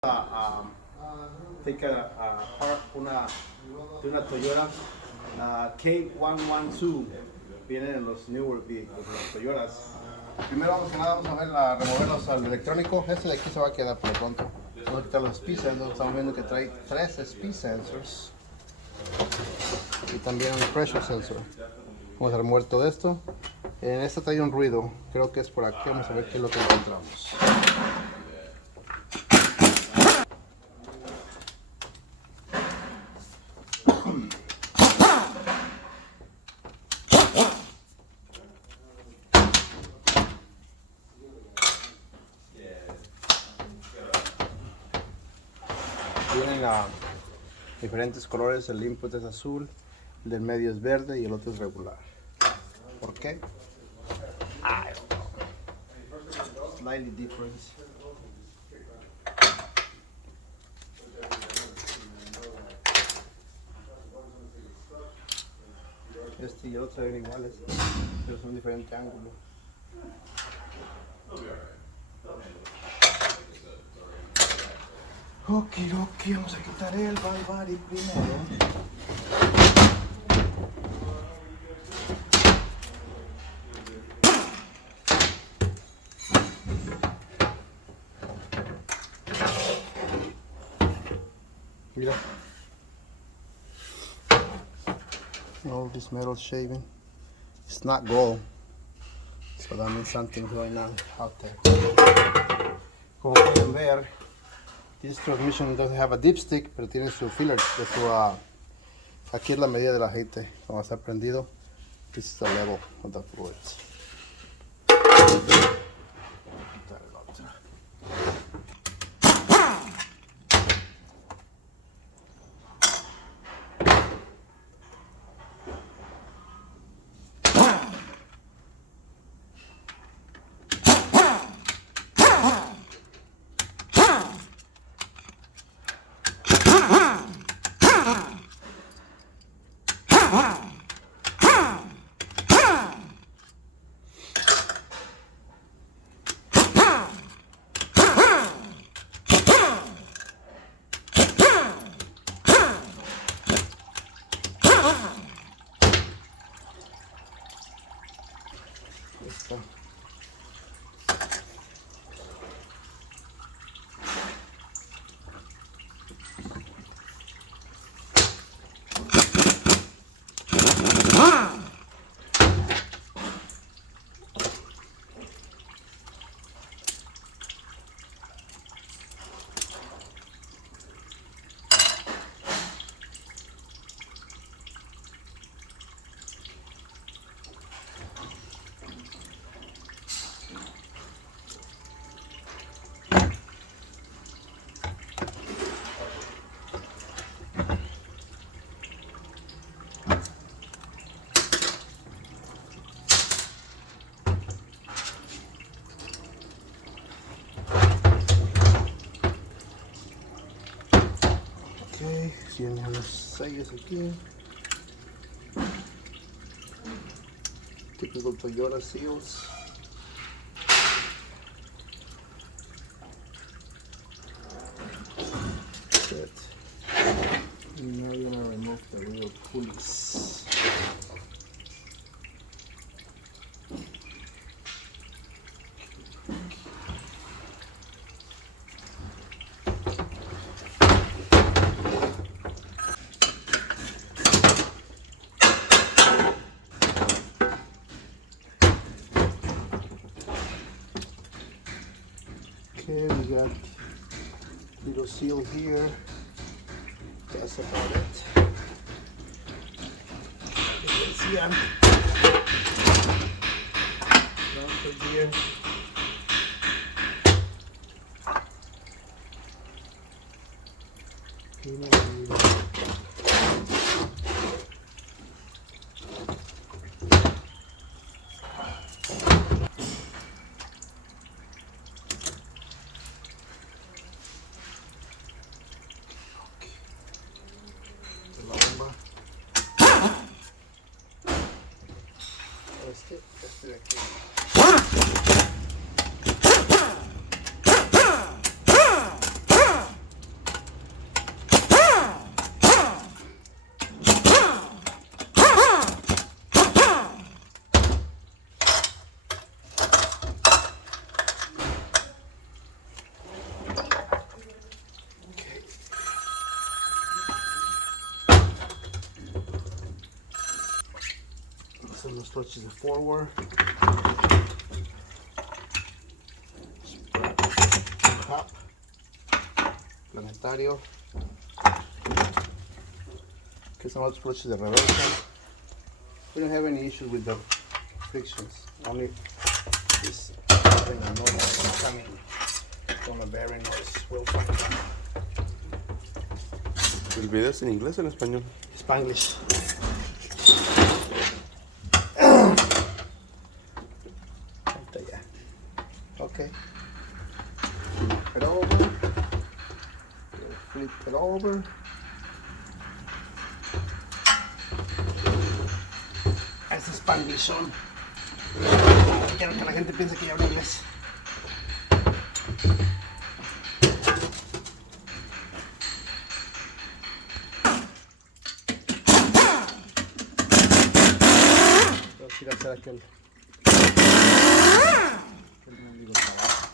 take part de una Toyota K112. Vienen en los newer vehicles, los Toyotas. Primero vamos a ver removerlos al electrónico. Este de aquí se va a quedar por pronto. Vamos a quitar los speed sensors. Estamos viendo que trae 3 speed sensors y también un pressure sensor. Vamos a remover todo esto. En esta trae un ruido, creo que es por aquí. Vamos a ver qué es lo que encontramos. Tienen diferentes colores, el input es azul, el del medio es verde y el otro es regular. ¿Por qué? I don't know. Slightly different. Este y el otro se ven iguales, pero son diferente ángulo. Ok, vamos a quitar el body primero. Mira. All this metal shaving. It's not gold. So that means something's going on out there. Como pueden ver, this transmission doesn't have a dipstick, pero tiene su filler de su aquí es la medida del aceite. Cuando está prendido, this is the level of the fluids. Listo. Tiene los sellos aquí. Typical Toyota seals. Good. Now we're gonna remove the little pulleys. Okay, we got little seal here. That's about it. Let's see, transfer here. Este de aquí. los clutches de forward. Hub. Planetario. Aquí son los clutches de reversa. We don't have any issues with the frictions. Only this thing noise coming from a bearing noise. We'll find out. ¿El video es en inglés o en español? Spanglish. Ya. Okay. Flip it over. Flip it over. Este es Spanglishón. Quiero que la gente piense que yo hablo inglés. Quiero hacer aquel mendigo trabajo.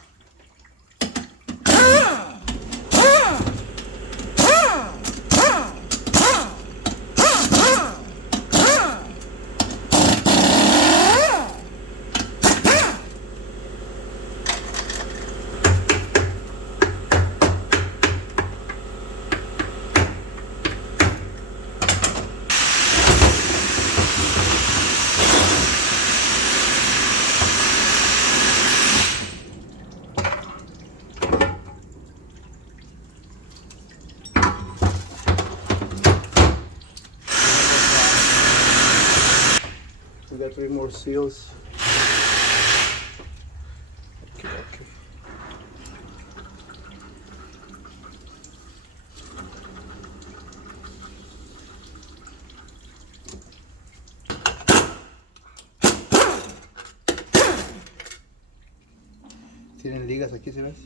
We got 3 more seals. Okay. Tienen ligas aquí, ¿se ves?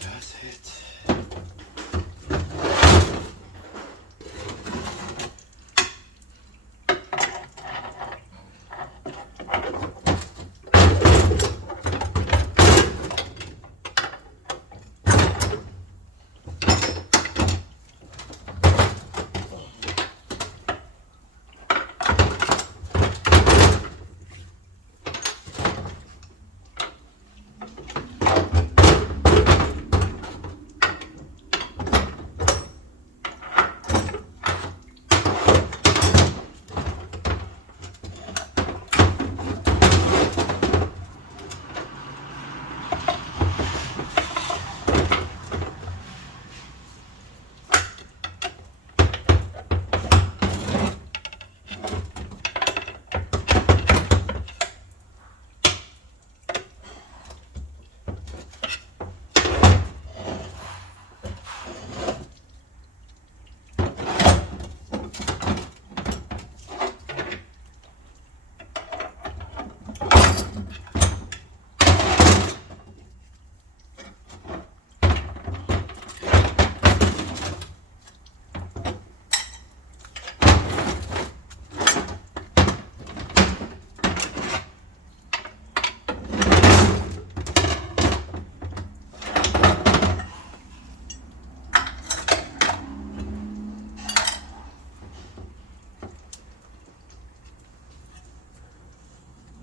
That's it.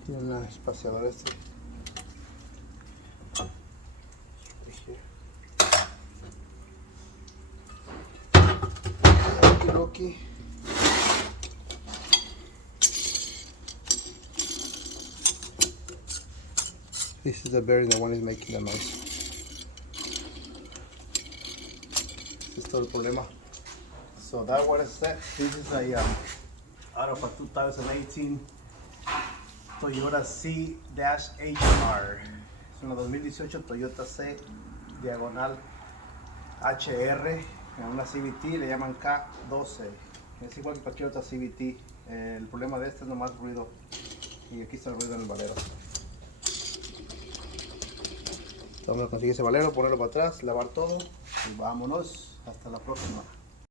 Tiene una espaciadora este. Okidoki. This is the bearing, the one is making the noise. This is todo el problema. So that what is set. This is a out of a 2018 Toyota C-HR. Es una 2018 Toyota C diagonal HR. En una CVT le llaman K12. Es igual que cualquier otra CVT. El problema de este es nomás ruido. Y aquí está el ruido en el valero. Vamos a conseguir ese valero, ponerlo para atrás, lavar todo. Y vámonos. Hasta la próxima.